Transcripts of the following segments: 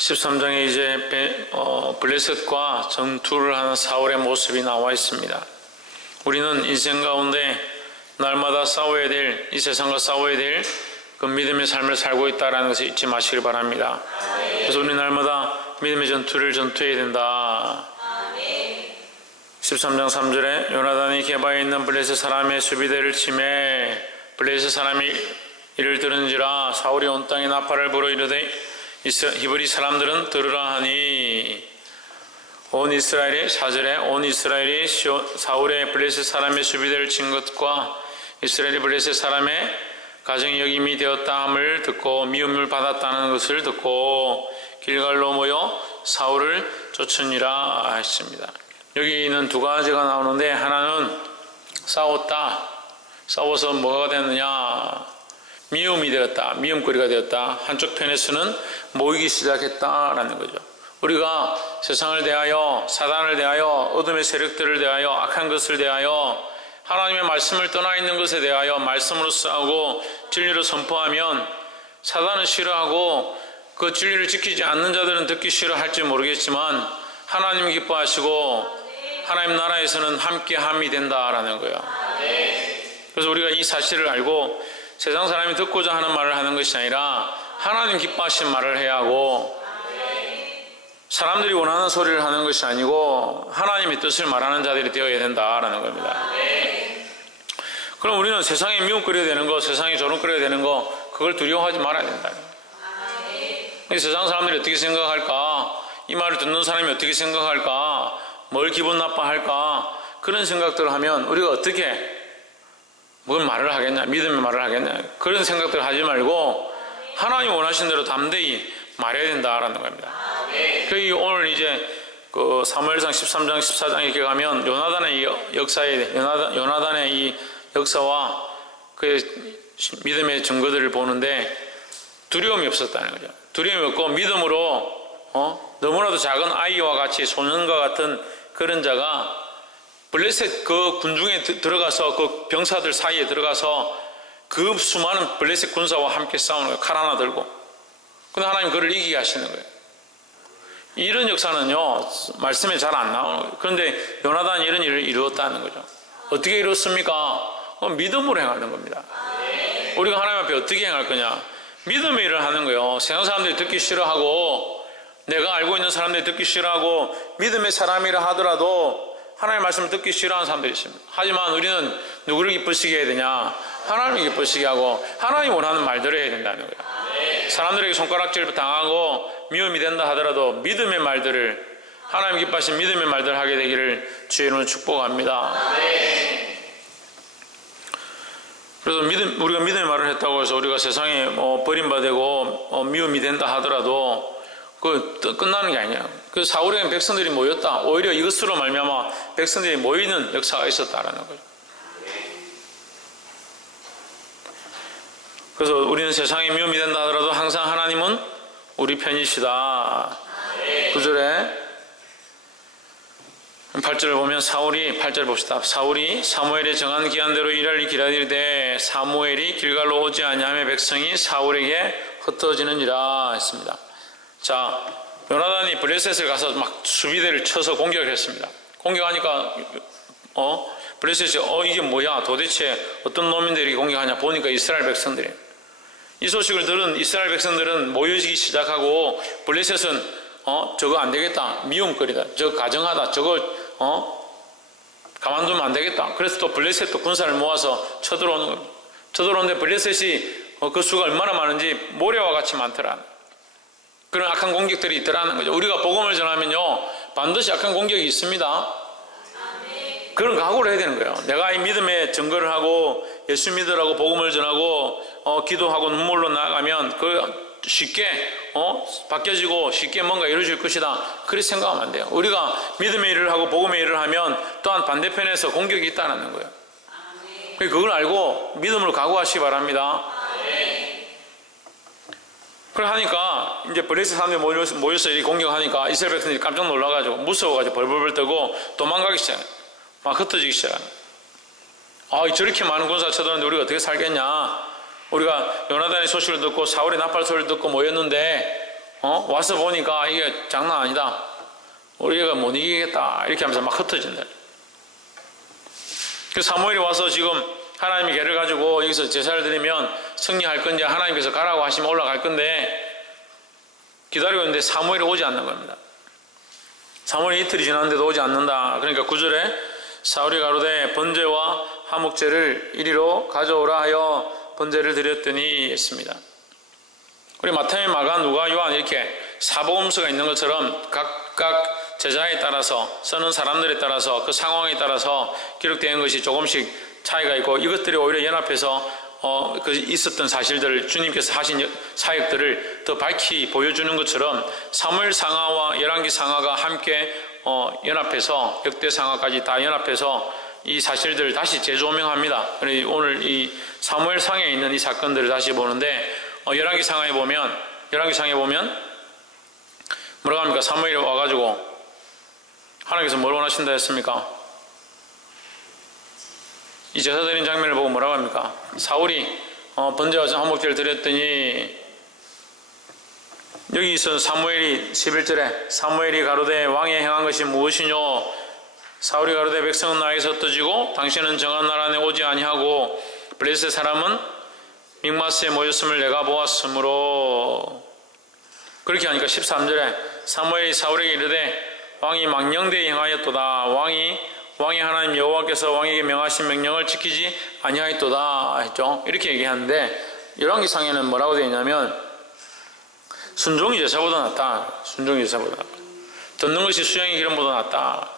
13장에 이제 블레셋과 전투를 하는 사울의 모습이 나와 있습니다. 우리는 인생 가운데 날마다 싸워야 될, 이 세상과 싸워야 될 그 믿음의 삶을 살고 있다는 것을 잊지 마시길 바랍니다. 그래서 우리 날마다 믿음의 전투를 전투해야 된다. 13장 3절에 요나단이 게바에 있는 블레셋 사람의 수비대를 치매 블레셋 사람이 이를 들은지라 사울이 온 땅에 나팔을 불어 이르되 히브리 사람들은 들으라 하니 온 이스라엘이 4절에 온 이스라엘이 사울의 블레셋 사람의 수비대를 친 것과 이스라엘이 블레셋 사람의 가정이 여김이 되었다 함을 듣고 미움을 받았다는 것을 듣고 길갈로 모여 사울을 쫓으니라 했습니다. 여기는 두 가지가 나오는데 하나는 싸웠다. 싸워서 뭐가 됐느냐? 미움이 되었다. 미움거리가 되었다. 한쪽 편에서는 모이기 시작했다라는 거죠. 우리가 세상을 대하여, 사단을 대하여, 어둠의 세력들을 대하여, 악한 것을 대하여, 하나님의 말씀을 떠나 있는 것에 대하여 말씀으로 싸우고 진리로 선포하면 사단은 싫어하고 그 진리를 지키지 않는 자들은 듣기 싫어할지 모르겠지만 하나님 기뻐하시고 하나님 나라에서는 함께함이 된다라는 거예요. 그래서 우리가 이 사실을 알고 세상 사람이 듣고자 하는 말을 하는 것이 아니라 하나님 기뻐하신 말을 해야 하고 사람들이 원하는 소리를 하는 것이 아니고 하나님의 뜻을 말하는 자들이 되어야 된다라는 겁니다. 그럼 우리는 세상에 미움거려야 되는 거, 세상에 조롱거려야 되는 거, 그걸 두려워하지 말아야 된다. 세상 사람들이 어떻게 생각할까? 이 말을 듣는 사람이 어떻게 생각할까? 뭘 기분 나빠할까? 그런 생각들을 하면 우리가 어떻게 뭘 말을 하겠냐? 믿음의 말을 하겠냐? 그런 생각들을 하지 말고 하나님 원하신 대로 담대히 말해야 된다라는 겁니다. 그게 오늘 이제 그 사무엘상 13장 14장에 이렇게 가면 요나단의 역사에 요나단의 이 역사와 그의 믿음의 증거들을 보는데 두려움이 없었다는 거죠. 두려움이 없고 믿음으로 너무나도 작은 아이와 같이 소년과 같은 그런 자가 블레셋 그 군중에 들어가서 그 병사들 사이에 들어가서 그 수많은 블레셋 군사와 함께 싸우는 거예요. 칼 하나 들고. 근데 하나님 그를 이기게 하시는 거예요. 이런 역사는요 말씀에 잘 안 나오는 거예요. 그런데 요나단이 이런 일을 이루었다는 거죠. 어떻게 이뤘습니까? 믿음으로 행하는 겁니다. 우리가 하나님 앞에 어떻게 행할 거냐? 믿음의 일을 하는 거예요. 세상 사람들이 듣기 싫어하고 내가 알고 있는 사람들이 듣기 싫어하고 믿음의 사람이라 하더라도 하나님의 말씀을 듣기 싫어하는 사람들이 있습니다. 하지만 우리는 누구를 기쁘시게 해야 되냐? 하나님을 기쁘시게 하고 하나님 원하는 말들을 해야 된다는 거예요. 사람들에게 손가락질 당하고 미움이 된다 하더라도 믿음의 말들을 하나님 기뻐하신 믿음의 말들을 하게 되기를 주의 이름으로 축복합니다. 그래서 우리가 믿음의 말을 했다고 해서 우리가 세상에 버림받고 미움이 된다 하더라도 그 끝나는 게 아니야. 그래서 사울에게 백성들이 모였다. 오히려 이것으로 말미암아 백성들이 모이는 역사가 있었다라는 거죠. 그래서 우리는 세상에 미움이 된다 하더라도 항상 하나님은 우리 편이시다. 9절에 8절을 보면 8절 봅시다. 사울이 사무엘의 정한 기한대로 일할 기다리되 사무엘이 길갈로 오지 아니하며 백성이 사울에게 흩어지는지라 했습니다. 자, 요나단이 블레셋을 가서 막 수비대를 쳐서 공격을 했습니다. 공격하니까 블레셋이 이게 뭐야? 도대체 어떤 놈인데 이렇게 공격하냐? 보니까 이스라엘 백성들이. 이 소식을 들은 이스라엘 백성들은 모여지기 시작하고 블레셋은 저거 안 되겠다. 미움거리다. 저거 가정하다. 저거 가만두면 안 되겠다. 그래서 또 블레셋도 군사를 모아서 쳐들어오는 겁니다. 쳐들어오는데 블레셋이 그 수가 얼마나 많은지 모래와 같이 많더라. 그런 악한 공격들이 있더라는 거죠. 우리가 복음을 전하면요 반드시 악한 공격이 있습니다. 그런 각오를 해야 되는 거예요. 내가 이 믿음의 증거를 하고 예수 믿으라고 복음을 전하고 기도하고 눈물로 나아가면 그 쉽게 바뀌어지고 쉽게 뭔가 이루어질 것이다. 그렇게 생각하면 안 돼요. 우리가 믿음의 일을 하고 복음의 일을 하면 또한 반대편에서 공격이 있다는 거예요. 그걸 알고 믿음으로 각오하시기 바랍니다. 그래 하니까 이제 블레셋 사람들이 모여서 이렇게 공격하니까 이스라엘 백성들이 깜짝 놀라가지고 무서워가지고 벌벌벌 떠고 도망가기 시작해요. 막 흩어지기 시작해요. 저렇게 많은 군사 쳐들었는데 우리가 어떻게 살겠냐? 우리가 요나단의 소식을 듣고 사울의 나팔 소리를 듣고 모였는데 와서 보니까 이게 장난 아니다. 우리가 못 이기겠다. 이렇게 하면서 막 흩어진다. 그 사무엘이 와서 지금 하나님의 계를 가지고 여기서 제사를 드리면 승리할 건지 하나님께서 가라고 하시면 올라갈 건데 기다리고 있는데 사무엘이 오지 않는 겁니다. 사무엘이 이틀이 지났는데도 오지 않는다. 그러니까 9절에 사울이 가로되 번제와 화목제를 이리로 가져오라 하여 번제를 드렸더니 했습니다. 우리 마태와 마가, 누가, 요한 이렇게 사복음서가 있는 것처럼 각각 제자에 따라서 쓰는 사람들에 따라서 그 상황에 따라서 기록되는 것이 조금씩 차이가 있고 이것들이 오히려 연합해서 그 있었던 사실들을 주님께서 하신 사역들을 더 밝히 보여주는 것처럼 사무엘 상하와 열왕기 상하가 함께 연합해서 역대 상하까지 다 연합해서 이 사실들을 다시 재조명합니다. 오늘 이 사무엘 상에 있는 이 사건들을 다시 보는데 열왕기 상하에 보면 뭐라고 합니까? 사무엘이 와가지고 하나님께서 뭘 원하신다 했습니까? 이 제사 드린 장면을 보고 뭐라고 합니까? 사울이 번제와 화목제를 드렸더니 여기 있어 사무엘이 11절에 사무엘이 가로되 왕이 행한 것이 무엇이뇨? 사울이 가로되 백성은 나에게서 흩어지고 당신은 정한 나라 안에 오지 아니하고 블레셋 사람은 믹마스에 모였음을 내가 보았으므로. 그렇게 하니까 13절에 사무엘이 사울에게 이르되 왕이 망령되이 행하였도다. 왕이 하나님 여호와께서 왕에게 명하신 명령을 지키지 아니하였도다 했죠. 이렇게 얘기하는데 열왕기상에는 뭐라고 되어 있냐면 순종이 제사보다 낫다. 순종이 제사보다 낫다. 듣는 것이 수양의 기름보다 낫다.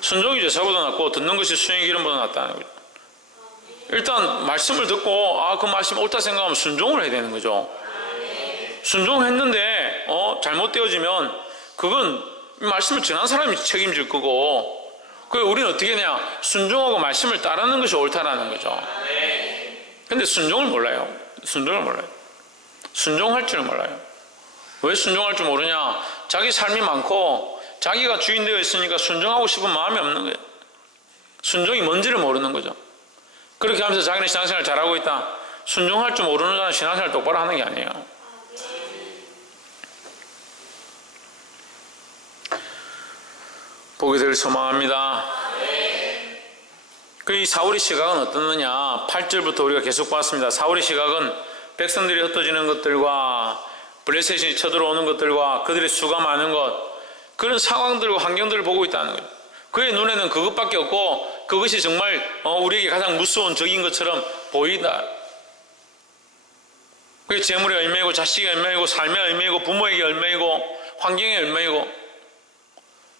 순종이 제사보다 낫고 듣는 것이 수양의 기름보다 낫다는 거죠. 일단 말씀을 듣고 그 말씀 옳다 생각하면 순종을 해야 되는 거죠. 순종했는데 잘못되어지면 그건 말씀을 전한 사람이 책임질 거고 우리는 어떻게 하냐? 순종하고 말씀을 따르는 것이 옳다라는 거죠. 근데 순종을 몰라요. 순종할 줄은 몰라요. 왜 순종할 줄 모르냐? 자기 삶이 많고 자기가 주인 되어 있으니까 순종하고 싶은 마음이 없는 거예요. 순종이 뭔지를 모르는 거죠. 그렇게 하면서 자기는 신앙생활 잘하고 있다. 순종할 줄 모르는 자는 신앙생활 똑바로 하는 게 아니에요. 보게 될 소망합니다. 이 사울의 시각은 어떻느냐? 8절부터 우리가 계속 봤습니다. 사울의 시각은 백성들이 흩어지는 것들과 블레셋이 쳐들어오는 것들과 그들의 수가 많은 것, 그런 상황들과 환경들을 보고 있다는 거예요. 그의 눈에는 그것밖에 없고 그것이 정말 우리에게 가장 무서운 적인 것처럼 보이다. 그게 재물의 열매이고 자식의 열매이고 삶의 열매이고 부모에게 열매이고 환경의 열매이고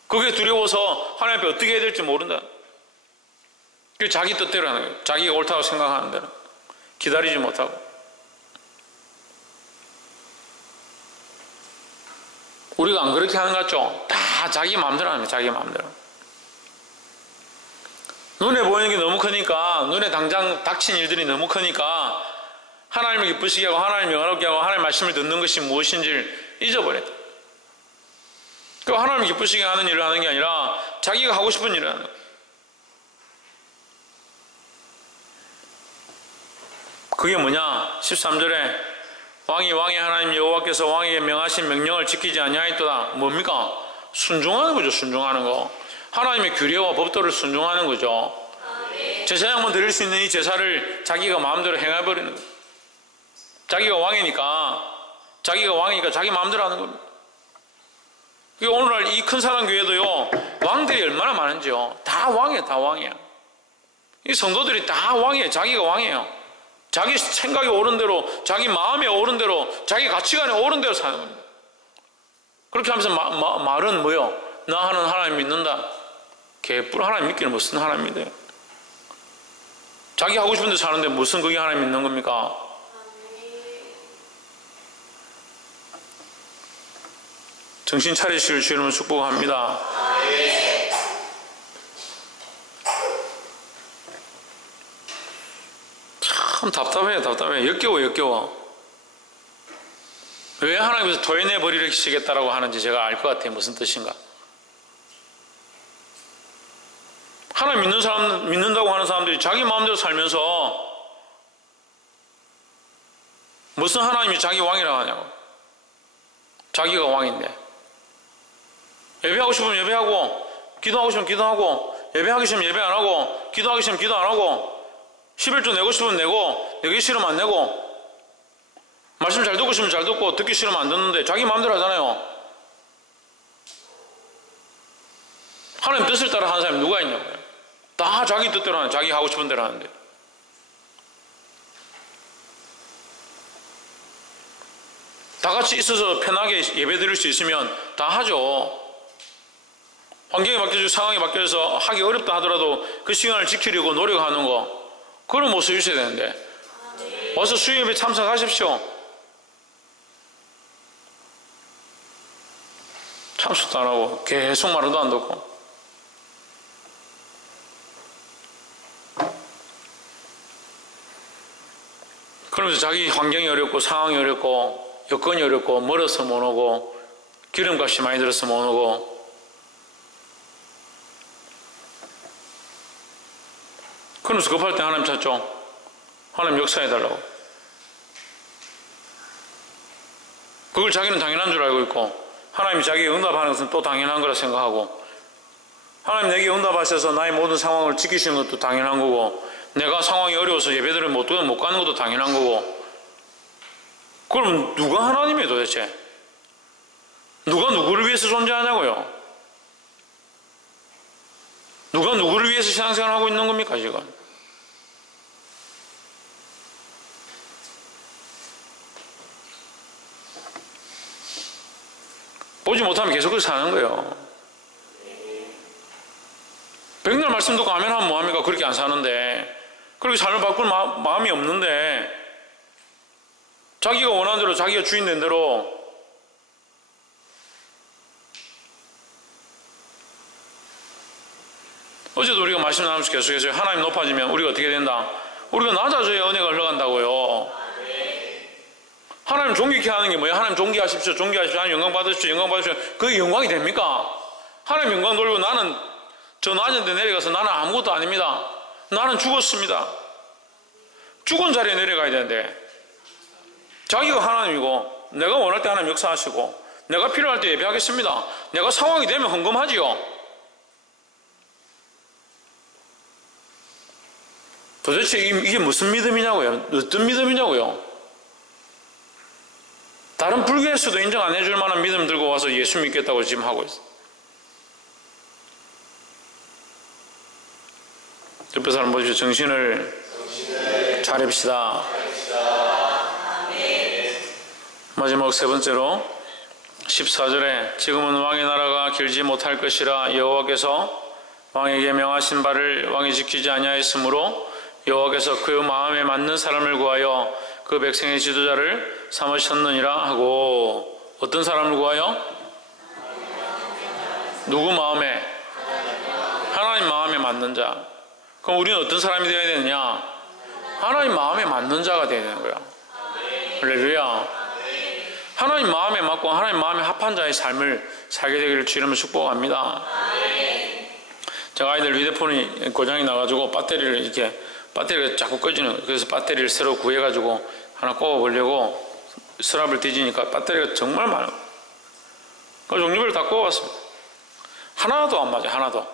그게 두려워서 하나님 앞에 어떻게 해야 될지 모른다. 그게 자기 뜻대로 하는 거예요. 자기가 옳다고 생각하는 대로 기다리지 못하고. 우리가 안 그렇게 하는 것 같죠? 다 자기 마음대로 하는 거예요. 자기 마음대로. 눈에 보이는 게 너무 크니까, 눈에 당장 닥친 일들이 너무 크니까 하나님을 기쁘시게 하고 하나님을 영화롭게 하고 하나님의 말씀을 듣는 것이 무엇인지를 잊어버렸다. 하나님을 기쁘시게 하는 일을 하는 게 아니라 자기가 하고 싶은 일을 하는 거예요. 그게 뭐냐? 13절에 왕이 하나님 여호와께서 왕에게 명하신 명령을 지키지 아니하였도다. 뭡니까? 순종하는 거죠. 순종하는 거. 하나님의 규례와 법도를 순종하는 거죠. 제사장만 드릴 수 있는 이 제사를 자기가 마음대로 행해버리는 거예요. 자기가 왕이니까 자기 마음대로 하는 겁니다. 오늘날 이 큰 사랑 교회도요, 왕들이 얼마나 많은지요. 다 왕이에요. 다 왕이야. 이 성도들이 다 왕이에요. 자기가 왕이에요. 자기 생각이 옳은 대로, 자기 마음에 옳은 대로, 자기 가치관에 옳은 대로 사는 겁니다. 그렇게 하면서 말은 뭐요? 나 하는 하나님 믿는다. 개뿔 하나님 믿기는 무슨 하나님 믿어요? 자기 하고 싶은 데 사는데 무슨 그게 하나님 믿는 겁니까? 정신 차리실 주님을 축복합니다. 참 답답해요. 역겨워. 왜 하나님께서 토해내 버리시겠다라고 하는지 제가 알 것 같아요. 무슨 뜻인가? 하나님 믿는다고 하는 사람들이 자기 마음대로 살면서 무슨 하나님이 자기 왕이라고 하냐고. 자기가 왕인데. 예배하고 싶으면 예배하고, 기도하고 싶으면 기도하고, 예배하기 싫으면 예배 안 하고, 기도하기 싫으면 기도 안 하고, 11조 내고 싶으면 내고, 내기 싫으면 안 내고, 말씀 잘 듣고 싶으면 잘 듣고, 듣기 싫으면 안 듣는데 자기 마음대로 하잖아요. 하나님 뜻을 따라 하는 사람이 누가 있냐고요. 다 자기 뜻대로 하는, 자기 하고 싶은 대로 하는데. 다 같이 있어서 편하게 예배 드릴 수 있으면 다 하죠. 환경이 바뀌어서 상황이 바뀌어서 하기 어렵다 하더라도 그 시간을 지키려고 노력하는 거, 그런 모습 있어야 되는데 와서 수요예배 참석하십시오. 참석도 안 하고 계속 말도 안 듣고. 그러면서 자기 환경이 어렵고 상황이 어렵고 여건이 어렵고 멀어서 못 오고 기름값이 많이 들어서 못 오고, 그러면서 급할 때 하나님 찾죠. 하나님 역사해달라고. 그걸 자기는 당연한 줄 알고 있고, 하나님이 자기에게 응답하는 것은 또 당연한 거라 생각하고, 하나님 내게 응답하셔서 나의 모든 상황을 지키시는 것도 당연한 거고, 내가 상황이 어려워서 예배드리면 못 가는 것도 당연한 거고. 그럼 누가 하나님이에요 도대체? 누가 누구를 위해서 존재하냐고요? 누가 누구를 위해서 신앙생활을 하고 있는 겁니까 지금? 보지 못하면 계속 그렇게 사는 거예요. 백날 말씀 듣고 아멘 하면 뭐합니까? 그렇게 안 사는데, 그렇게 삶을 바꿀 마음이 없는데, 자기가 원하는 대로, 자기가 주인 된 대로 어제도 우리가 말씀 나누면서 계속해서 하나님 높아지면 우리가 어떻게 된다? 우리가 낮아져야 은혜가 흘러간다고요. 하나님 존귀케 하는 게 뭐예요? 하나님 존귀하십시오, 존귀하십시오, 하나님 영광 받으십시오, 영광 받으십시오. 그게 영광이 됩니까? 하나님 영광 돌리고 나는 저 낮은 데 내려가서 나는 아무것도 아닙니다. 나는 죽었습니다. 죽은 자리에 내려가야 되는데, 자기가 하나님이고 내가 원할 때 하나님 역사하시고 내가 필요할 때 예배하겠습니다. 내가 상황이 되면 헌금하지요. 도대체 이게 무슨 믿음이냐고요? 어떤 믿음이냐고요? 다른 불교에서도 인정 안 해줄 만한 믿음 들고 와서 예수 믿겠다고 지금 하고 있어요. 옆에 사람 보십시오. 정신을 차립시다. 마지막 세 번째로 14절에 지금은 왕의 나라가 길지 못할 것이라 여호와께서 왕에게 명하신 바를 왕이 지키지 아니하였으므로 여호와께서 그 마음에 맞는 사람을 구하여 그 백성의 지도자를 삼으셨느니라 하고. 어떤 사람을 구하여? 누구 마음에? 하나님 마음에 맞는 자. 그럼 우리는 어떤 사람이 되어야 되느냐? 하나님 마음에 맞는 자가 되어야 되는 거야. 할렐루야. 하나님 마음에 맞고 하나님 마음에 합한 자의 삶을 살게 되기를 주님을 축복합니다. 제가 아이들 휴대폰이 고장이 나가지고 배터리를 이렇게, 배터리가 자꾸 꺼지는 거예요. 그래서 배터리를 새로 구해가지고 하나 꼽아보려고 서랍을 뒤지니까 배터리가 정말 많아요. 그래서 종류별로 다 꼽아봤습니다. 하나도 안 맞아요. 하나도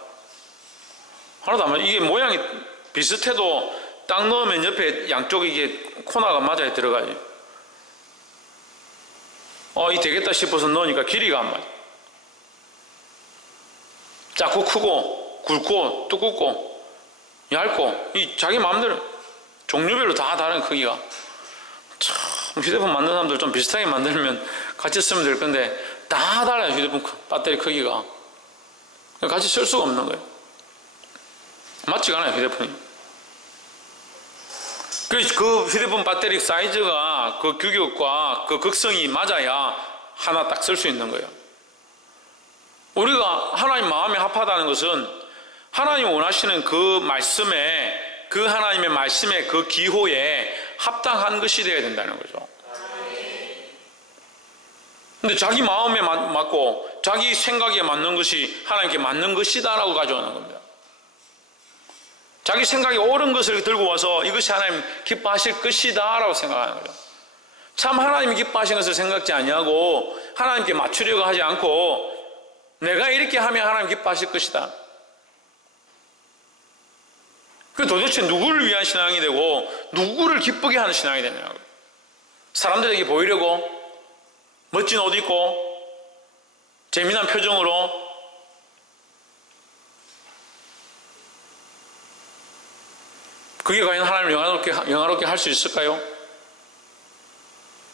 안 맞아요. 이게 모양이 비슷해도 딱 넣으면 옆에 양쪽에 이게 코너가 맞아야 들어가죠. 이 되겠다 싶어서 넣으니까 길이가 안 맞아. 작고 크고 굵고 두껍고 얇고, 이 자기 마음대로 종류별로 다 다른 크기가. 참, 휴대폰 만드는 사람들 좀 비슷하게 만들면 같이 쓰면 될 건데 다 달라요. 휴대폰 배터리 크기가 같이 쓸 수가 없는 거예요. 맞지가 않아요 휴대폰이. 그래서 그 휴대폰 배터리 사이즈가 그 규격과 그 극성이 맞아야 하나 딱 쓸 수 있는 거예요. 우리가 하나님 마음에 합하다는 것은 하나님 원하시는 그 말씀에, 그 하나님의 말씀의 그 기호에 합당한 것이 되어야 된다는 거죠. 근데 자기 마음에 맞고 자기 생각에 맞는 것이 하나님께 맞는 것이다 라고 가져오는 겁니다. 자기 생각이 옳은 것을 들고 와서 이것이 하나님 기뻐하실 것이다 라고 생각하는 거죠. 참 하나님이 기뻐하신 것을 생각지 아니하고 하나님께 맞추려고 하지 않고 내가 이렇게 하면 하나님 기뻐하실 것이다. 그 도대체 누구를 위한 신앙이 되고 누구를 기쁘게 하는 신앙이 되냐고. 사람들에게 보이려고 멋진 옷 입고 재미난 표정으로 그게 과연 하나님을 영화롭게 할 수 있을까요?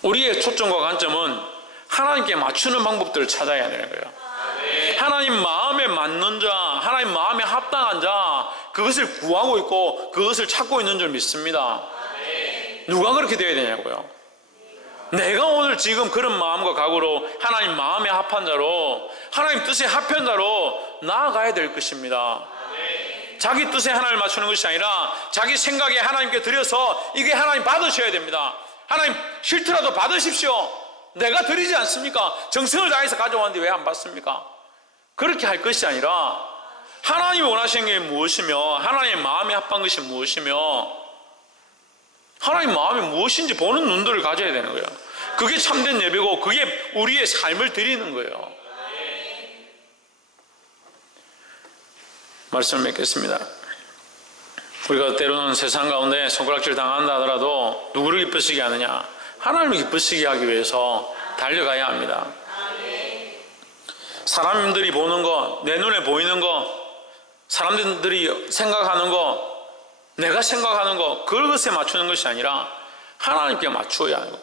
우리의 초점과 관점은 하나님께 맞추는 방법들을 찾아야 되는 거예요. 하나님 마음에 맞는 자, 하나님 마음에 합당한 자, 그것을 구하고 있고 그것을 찾고 있는 줄 믿습니다. 누가 그렇게 되어야 되냐고요. 내가 오늘 지금 그런 마음과 각오로 하나님 마음에 합한 자로, 하나님 뜻에 합한 자로 나아가야 될 것입니다. 자기 뜻에 하나님을 맞추는 것이 아니라 자기 생각에 하나님께 드려서 이게 하나님 받으셔야 됩니다. 하나님 싫더라도 받으십시오. 내가 드리지 않습니까? 정성을 다해서 가져왔는데 왜 안 받습니까? 그렇게 할 것이 아니라 하나님이 원하시는 게 무엇이며 하나님의 마음에 합한 것이 무엇이며 하나님 마음이 무엇인지 보는 눈들을 가져야 되는 거예요. 그게 참된 예배고 그게 우리의 삶을 드리는 거예요. 말씀을 맺겠습니다. 우리가 때로는 세상 가운데 손가락질 당한다 하더라도 누구를 기쁘시게 하느냐? 하나님을 기쁘시게 하기 위해서 달려가야 합니다. 사람들이 보는 거, 내 눈에 보이는 거, 사람들이 생각하는 거, 내가 생각하는 거, 그것에 맞추는 것이 아니라 하나님께 맞추어야 하는 거.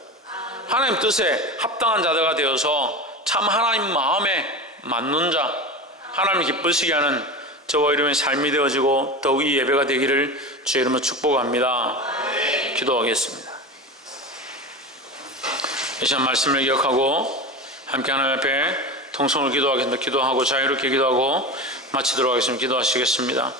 하나님 뜻에 합당한 자들가 되어서 참 하나님 마음에 맞는 자, 하나님 기쁘시게 하는 저와 여러분의 삶이 되어지고 더욱 이 예배가 되기를 주의 이름으로 축복합니다. 기도하겠습니다. 이 시간 말씀을 기억하고 함께 하나님 앞에 통성을 기도하겠습니다. 기도하고 자유롭게 기도하고 마치도록 하겠습니다. 기도하시겠습니다.